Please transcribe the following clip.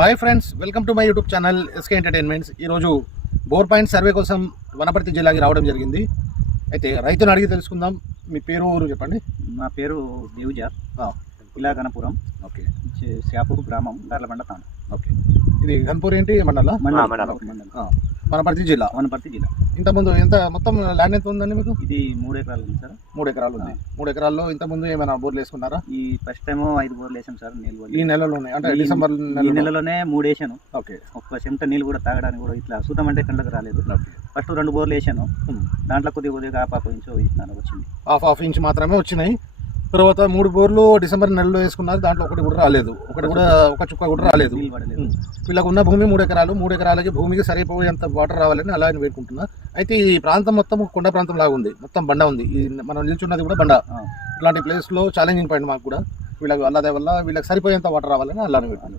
Hi friends, welcome to my YouTube channel SK entertainments. ఈరోజు bore point survey కోసం వనపర్తి జిల్లాకి రావడం జరిగింది. అయితే రైతును అడిగి తెలుసుకుందాం. మీ పేరు ఊరు చెప్పండి. నా పేరు దేవుజా, ఇలా గణపురం. ఓకే. శాపూర్ గ్రామం, గార్లబండ తాండ. ఓకే. ఇది గన్పూర్ ఏంటి మండల? వనపర్తి జిల్లా. వనపర్తి జిల్లా. ఇంతకుముందు ఎంత మొత్తం ల్యాండ్ ఎంత ఉందండి మీకు? ఇది 3 ఎకరాలు ఉంది సార్. 3 ఎకరాలు ఉంది. 3 ఎకరాల్లో ఇంతకుముందు ఏమైనా బోర్లు వేసుకున్నారా? ఈ ఫస్ట్ టైం 5 బోర్లు వేసాం సార్. నీళ్ళు ఈ నెలలోనే, అంటే డిసెంబర్ ఈ నెలలోనే 3 వేసాను. ఓకే. ఒక్క చెంట నీళ్ళు కూడా తాగడానికి కూడా ఇట్లా సూతం అంటే కళ్ళకి రాలేదు. ఫస్ట్ 2 బోర్లు వేసాను. దాంట్లో కొద్దిగా హాఫ్ ఇంచ్ వచ్చింది. హాఫ్ ఇంచ్ మాత్రమే వచ్చినాయి. తర్వాత 3 బోర్లు డిసెంబర్ నెలలో వేసుకున్నారు. దాంట్లో ఒకటి కూడా రాలేదు. ఒక చుక్క కూడా రాలేదు. వీళ్ళకు ఉన్న భూమి 3 ఎకరాలు. 3 ఎకరాలకి భూమికి సరిపోయేంత వాటర్ రావాలని అలా వేడుకుంటున్నా. అయితే ఈ ప్రాంతం మొత్తం కొండ ప్రాంతం లాగా ఉంది. మొత్తం బండ ఉంది. మనం నిల్చున్నది కూడా బండ. ఇట్లాంటి ప్లేస్లో ఛాలెంజింగ్ పాయింట్ మాకు కూడా. వీళ్ళకి అల్లదే వల్ల వీళ్ళకి సరిపోయేంత వాటర్ రావాలని అలా వేడుకుంటున్నాం.